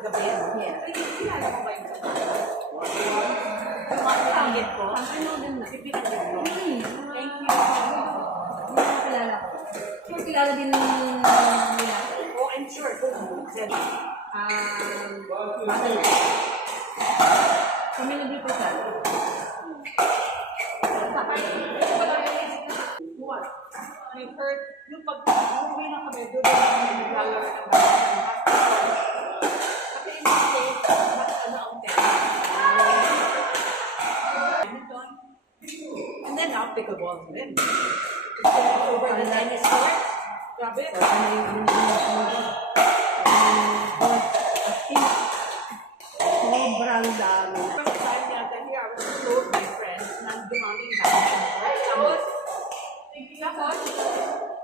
Gabi? Yes. Ay, kilala mo ba yung sa yung mga pinagigit ko? Ano din na? Ipinagigit ko? Thank you. Hindi ko kilala ko. Sure, kilala din nila. Oh, I'm sure. Kasi, Kami nag-represent. what? I heard, yung pag-uwi na kami, doon na naglalaro ng basketball. Kasi in-state, mas ano ang and then now, pickleball din. Over the tennis court. Grabe. Sobrang dami. First time yata here, I was told my friends na dumami yung basketball. Tapos,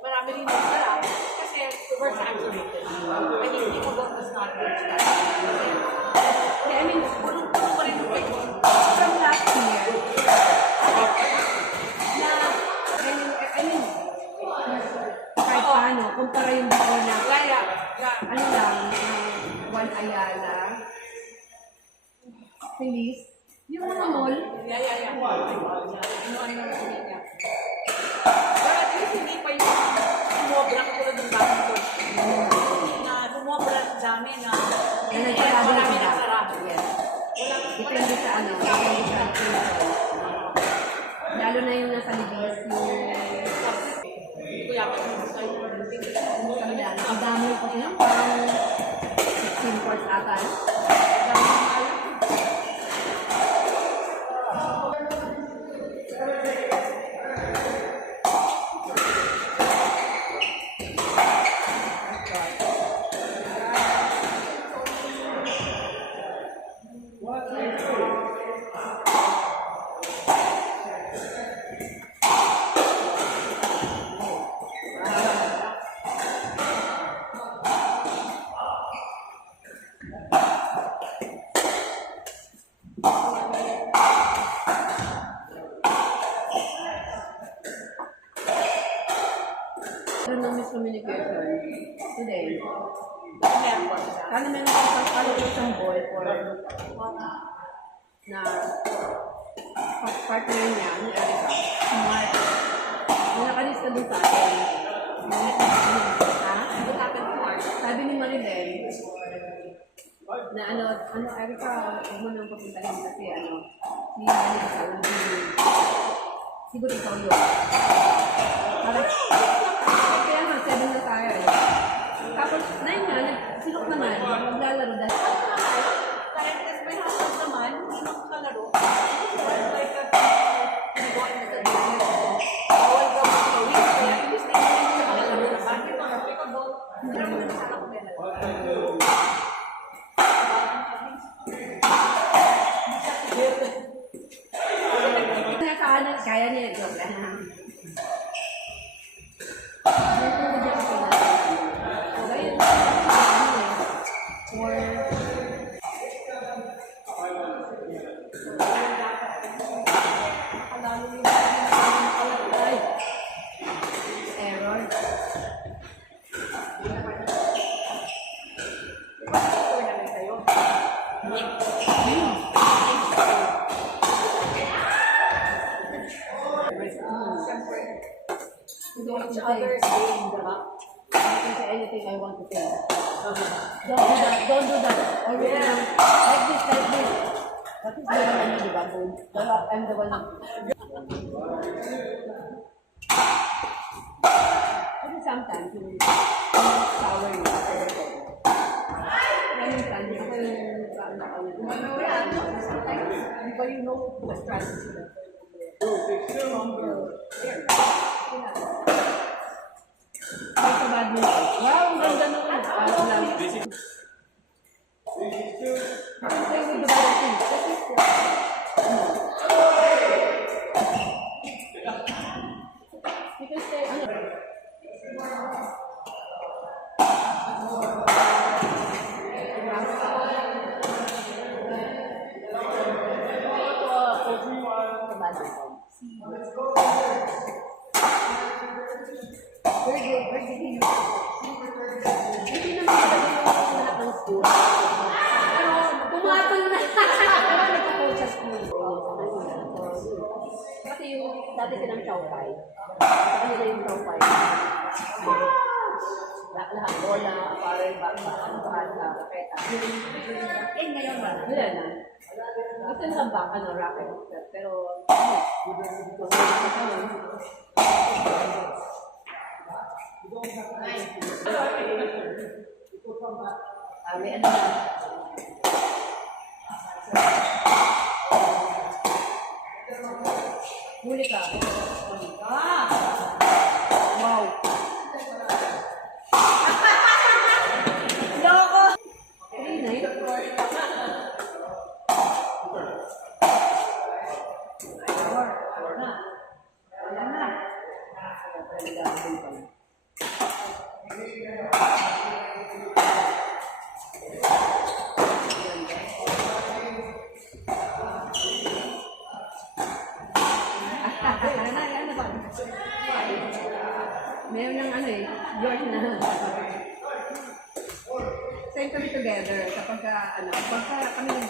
marami rin yung sarap kasi we're saturated. And pickleball was not good to that. I mean, Punong-puno pa rin yung pickleball. from last year, kahit paano, kumpara yung before na, ano lang, Juan Ayala, Feliz, yung mga mall, Yeah. Ano sabihin niya. Pero at least hindi pa yung sumobra katulad ng dami ko. Na sumobra ang dami na nagparado na marami sila. nagsara. Yes. Walang Depende sa ano, depende sa people. Lalo na yung nasa Libis, yung kuya pa yung gusto yung ang dami ko silang parang 16 courts ata. Meron ng miscommunication today. Sana meron kang isang ball for na partner niya, ni Erica. Smart. Yung nakalista dun sa atin. What happened to Mark? Sabi ni Maribel, na Erica, huwag mo nang papuntahin kasi si Maribel, siguro ikaw yun. Parang, kaya nga, 7 na tayo eh. Tapos, 9 nga, silok naman, maglalaro dahil. Kahit as my husband naman, hindi nakakalaro. Like, nagawa na sa dito. Bawal daw sa week. Kaya imbis na hindi na makalaro na basketball or pickleball, pero masasarap ko na. Kaya niya, joke lang. Each other's game, diba? I can say anything I want to say. Don't do that. Always like this. That is the one di ba? I'm the one. Kasi sometimes, yung sour you. Minsan, yung But you know the strategy. ay sa badminton. Wow, ang ganda nung parang lang. Play with the badminton. You can stay. Very good. Hindi naman talaga yung lahat ng school. silang Shopee. Sa kanila yung Shopee. Lahat, bola, apparel, raketa. Eh, ngayon ba? Wala na. Gusto nila racket. Pero, may ano na. Huli ka. Ah! Wow. Loko! Really nice. Wala na. Meron ng ano eh, yours na. Same kami together kapag pagka kami na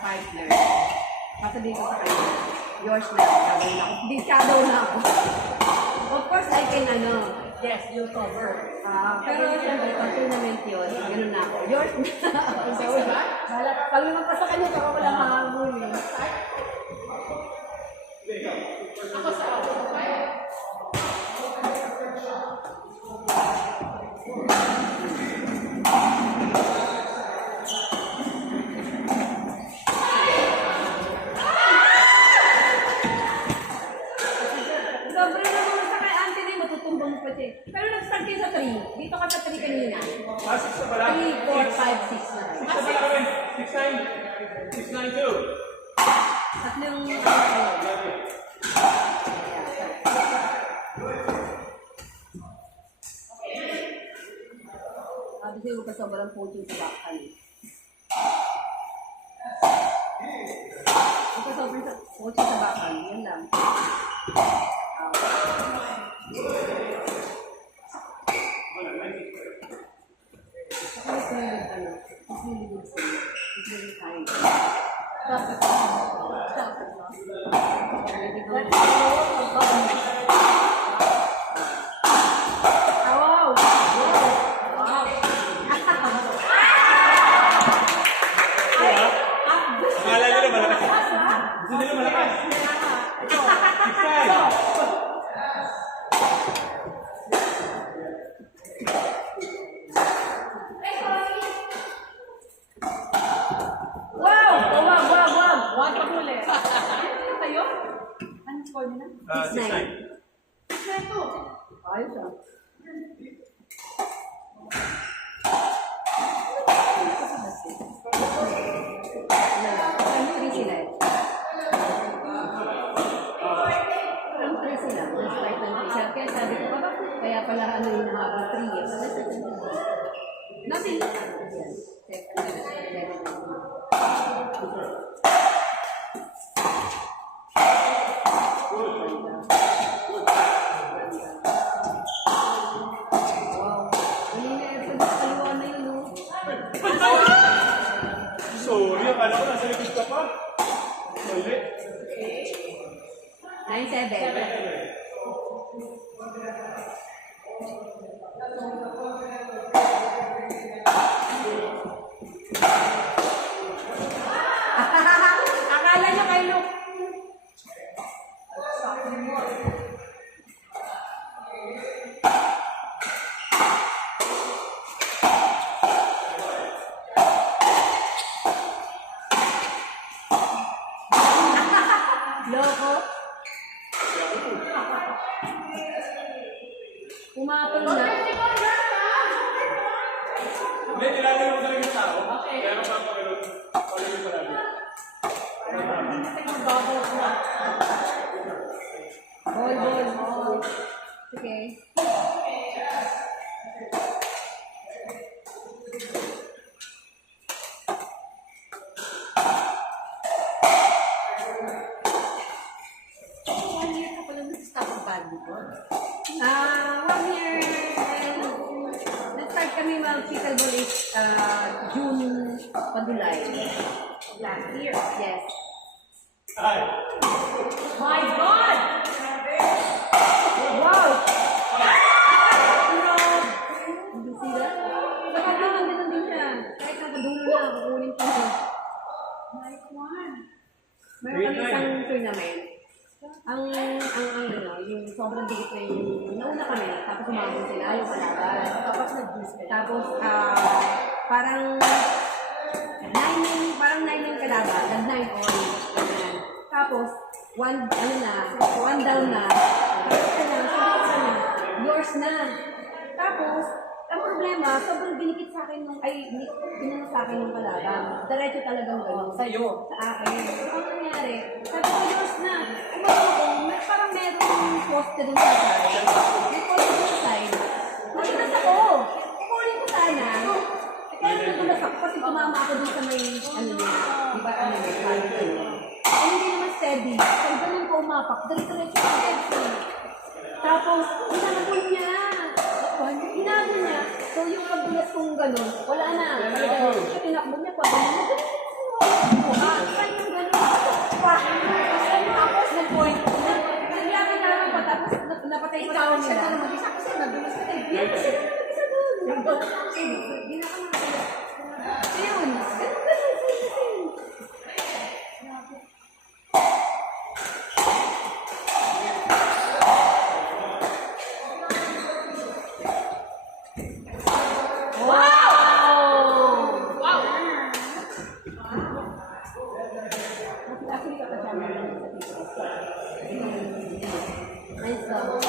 partner, sasabihin ko sa kanya, yours na, gagawin na ako. Hindi, shadow na ako. Of course, I can Yes, you cover. pero siyempre, pag tournament yun, gano'n na ako. Yours na. Pag naman pa sa kanya, baka wala makakabuli. Sobrang naman sa kay Auntie Ray, matutumbang pa siya. Pero nag-start kayo sa 3. Dito ka sa 3 kanina. 6 na pala. 3, 4, 5, 6 na. 6 na pala kami. 6, 9, 2. Tatlong sabi sa'yo ka sobrang poaching sa bakan. Huwag ka sobrang poaching sa bakan. Yan lang. It's really good for you. It's really kind. Dapat no? Really good. Wow! Wow! Akala nila malakas. Gusto nila malakas. Ito, 6, 9. Wow! Wow! Wag pa huli. Ano kayo? Anong score nila? 6, 9. Ito. Ayos ah. Ano three sila eh? Ang three sila. Nag-start ng three. Kaya sabi ko, kaya pala ano yung nahabang 3 years. Nothing. Wow. Hindi na episode sa kaliwa na yun, no? Sorry, akala ko nasa likod ka pa. Mali. 9-7. Akala nyo kayo, loko. Umapal na. Hindi, nilalagay mo talaga yung tao. Kaya kapag pagawin mo lagi. Ball. Okay. One year ka pala nag-stop ang volleyball. 1 year and nag-start kami mag-pickleball is June, July. Last year. Yes. Ay. My God! Wow! Hindi sila. Saka lang, ganun din siya. Kahit nakadulo na, kukunin ko siya. Meron kami isang tournament. Ang yung sobrang dikit na yung nauna kami, tapos umabot sila, yung kalaban. Tapos, parang 9 yung kalaban, nag 9 all. Ganyan. Tapos, one down na. Yours na. Tapos, ang problema, sobrang dinikit sa akin pinano sa akin yung kalaban. Diretso talagang gano'n. Sa'yo. Sa akin. Ang nangyari, sabi ko, yours na. Umano ko, parang merong poste dun sa side. May poste dun sa side. Naginas ako. Kukunin ko sana. Kaya nagulas ako kasi tumama ako dun sa may, di ba, parang gano'n. Ay, hindi naman steady. Kaya ganun ko umapak. Diretso ako steady. Tapos, hinabol niya. So, yung pagbulas kong gano'n, wala na. Kasi tinakbo niya pa. Gano'n. Saan yung gano'n? Tapos, nag-point. Nagyari na lang pa. Tapos, napatay pa ako nila. Ikaw, mag-isa kasi nadulas ka tayo. Isa doon. Hindi na ka makakala. So, yun. Ganun. Actually, kapasama lang sa TikTok. Nice dog.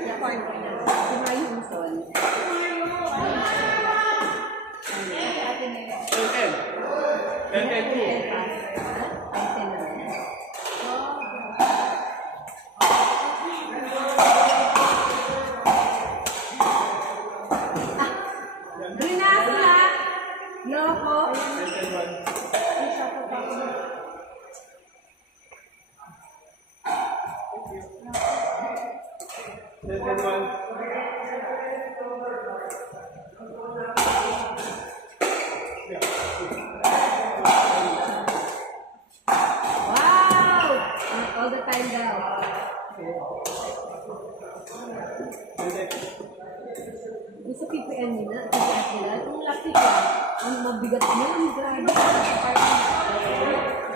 Yung partner na. Si Mario Huson. Ate Nela. 10-10. Ay, 10 na. Grinaso na. Loko. 10-1. Wow! All the time daw. Yung sa PPM nila, PPF nila, yung laki ko, ang mabigat niya, ang grabe.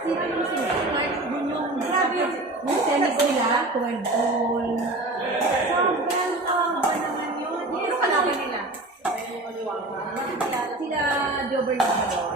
Sira naman sila, yung grabe yung tennis nila, 12 ball. Sobrang ba naman yun? Ano kalaban nila? Sila Jober Nagdador.